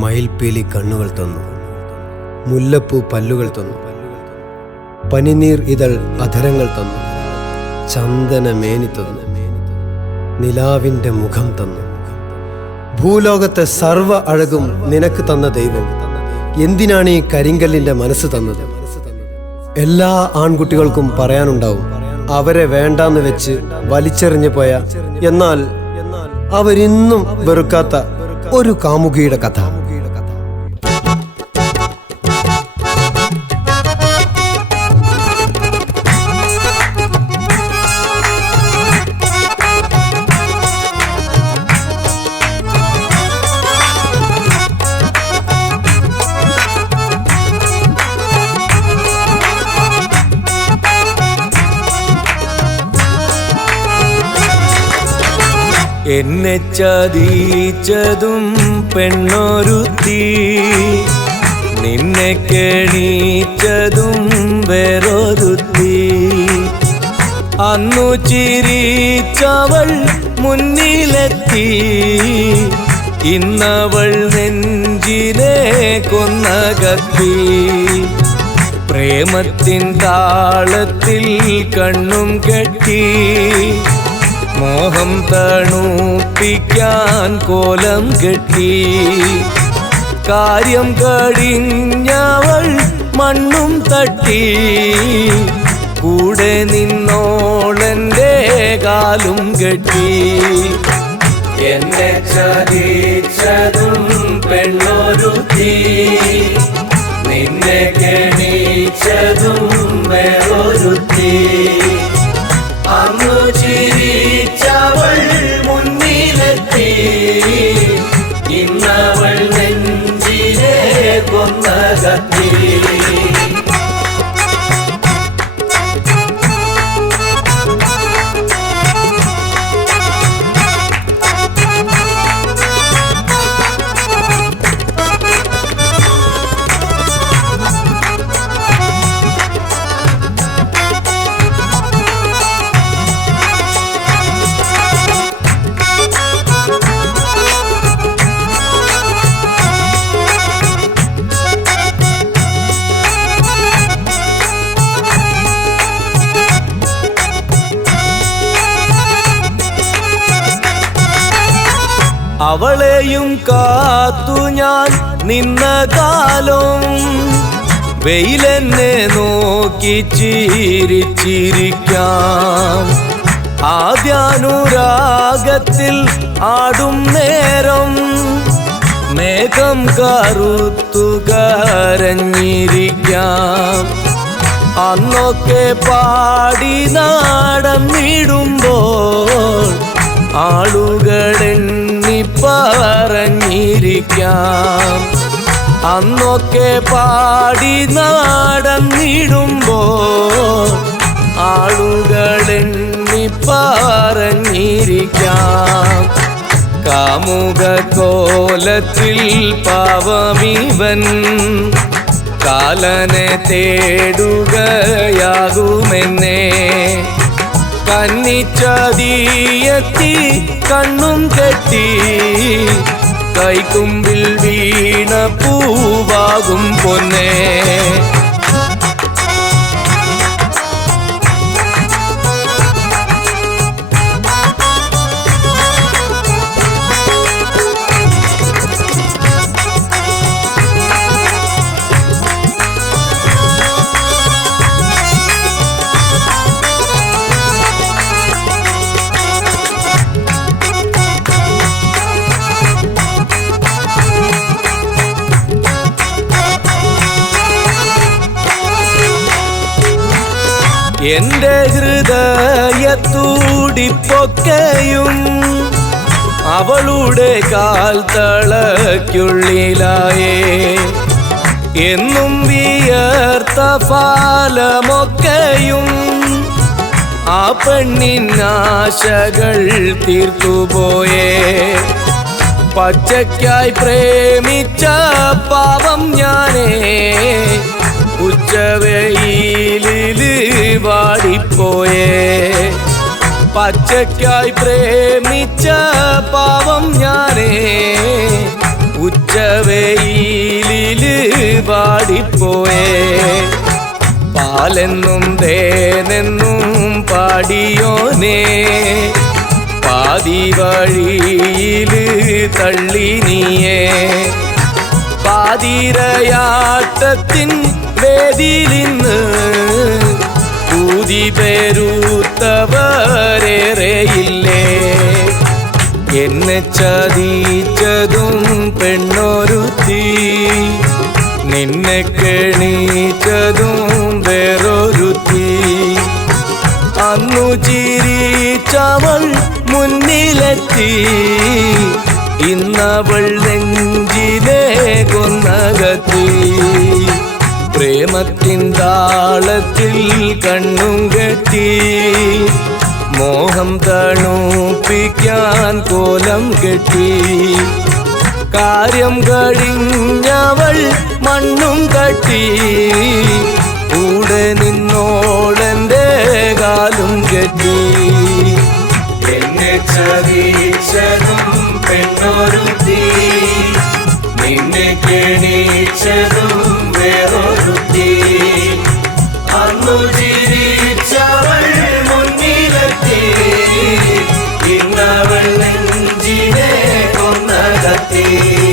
മയിൽപ്പീലി കണ്ണുകൾ തന്നു. മുല്ലപ്പൂ പല്ലുകൾ തന്നു. പനിനീർ ഇതൾ അധരങ്ങൾ തന്നു. ചന്ദന മേനി തന്നു. നിലാവിന്റെ മുഖം തന്നു. ഭൂലോകത്തെ സർവ അഴകും നിനക്ക് തന്ന ദൈവം. എന്തിനാണ് ഈ കരിങ്കല്ലിന്റെ മനസ്സ് തന്നത്? എല്ലാ ആൺകുട്ടികൾക്കും പറയാനുണ്ടാവും അവരെ വേണ്ടാന്ന് വെച്ച് വലിച്ചെറിഞ്ഞു പോയ എന്നാൽ അവരിന്നും വെറുക്കാത്ത ഒരു കാമുകിയുടെ കഥ. എന്നെ ചതിച്ചതും പെണ്ണൊരുത്തി. നിന്നെ കെണീച്ചതും വേറൊരുത്തി. അന്നു ചിരിച്ചവൾ മുന്നിലെത്തി. ഇന്നവൾ നെഞ്ചിനെ കൊന്നകത്തി. പ്രേമത്തിൻ താളത്തിൽ കണ്ണും കെട്ടി. മോഹം തണുപ്പിക്കാൻ കോലം കെട്ടി. കാര്യം കഴിഞ്ഞവൾ മണ്ണും തട്ടി. കൂടെ നിന്നോളന്റെ കാലും കെട്ടി. എന്നെ ചതിച്ചതും പെണ്ണൊരുത്തി. നിന്നെ വേറൊരു വേറൊരുത്തി. അവളെയും കാത്തു ഞാൻ നിന്ന കാലം. വെയിലെന്നെ നോക്കി ചിരിച്ചിരിക്കാം. ആദ്യാനുരാഗത്തിൽ ആടും നേരം. മേഘം കറുത്തു കരഞ്ഞിരിക്കാം അന്നൊക്കെ പാടി നാടം നീടുമ്പോൾ ആളുകളെണ്ണി പറഞ്ഞിരിക്കാം അന്നൊക്കെ പാടി നടന്നിടുമ്പോൾ ആളുകളെണ്ണി പറഞ്ഞിരിക്കാം കാമുക കോലത്തിൽ പാവമിവൻ കാലനെ തേടുകയാകുമെന്നേ. കന്നിച്ചതിയെത്തി കണ്ണും കെട്ടി. കൈക്കുമ്പിൽ വീണ പൂവാകും പൊന്നേ. എന്റെ ഹൃദയത്തൂടിപ്പൊക്കെയും അവളുടെ കാൽ തളയ്ക്കുള്ളിലായേ. എന്നും വിയർത്ത ഫാലമൊക്കെയും ആ പെണ്ണിൻ ആശകൾ തീർത്തുപോയേ. പച്ചയ്ക്കായി പ്രേമിച്ച പാവം ഞാനേ. ഉച്ചവെയിലിൽ വാടിപ്പോയേ പച്ചയ്ക്കായി പ്രേമിച്ച പാവം ഞാനേ ഉച്ചവെയിലിൽ വാടിപ്പോയേ. പാലെന്നും തേനെന്നും പാടിയോനേ പാതി വഴിയിൽ തള്ളി നീയേ പാതിരയാട്ടത്തിൻ വേദിയിൽ നിന്ന് ഊതി പേരൂത്തവരേറെയില്ലേ? എന്നെ ചതിച്ചതും പെണ്ണൊരുത്തി നിന്നെ കെണീച്ചതും വേറൊരുത്തി. അന്നു ചിരിച്ചവൾ മുന്നിലെത്തി ഇന്നവൾ നെഞ്ചിനെ കൊന്നകത്തി. പ്രേമത്തിൻ താളത്തിൽ കണ്ണും കെട്ടി മോഹം തണുപ്പിക്കാൻ കോലം കെട്ടി. കാര്യം കഴിഞ്ഞവൾ മണ്ണും കട്ടി. കൂടെ നിന്നോളെന്റെ കാലും കെട്ടി. എന്നെ ചതിച്ചതും പെണ്ണൊരുത്തി. നിന്നെ കെണീച്ചതും വേറൊരുത്തി. അന്നു ചിരിച്ചവൾ മുന്നിലെത്തി. ഇന്നവൾ നെഞ്ചിനെ കൊന്നകത്തി.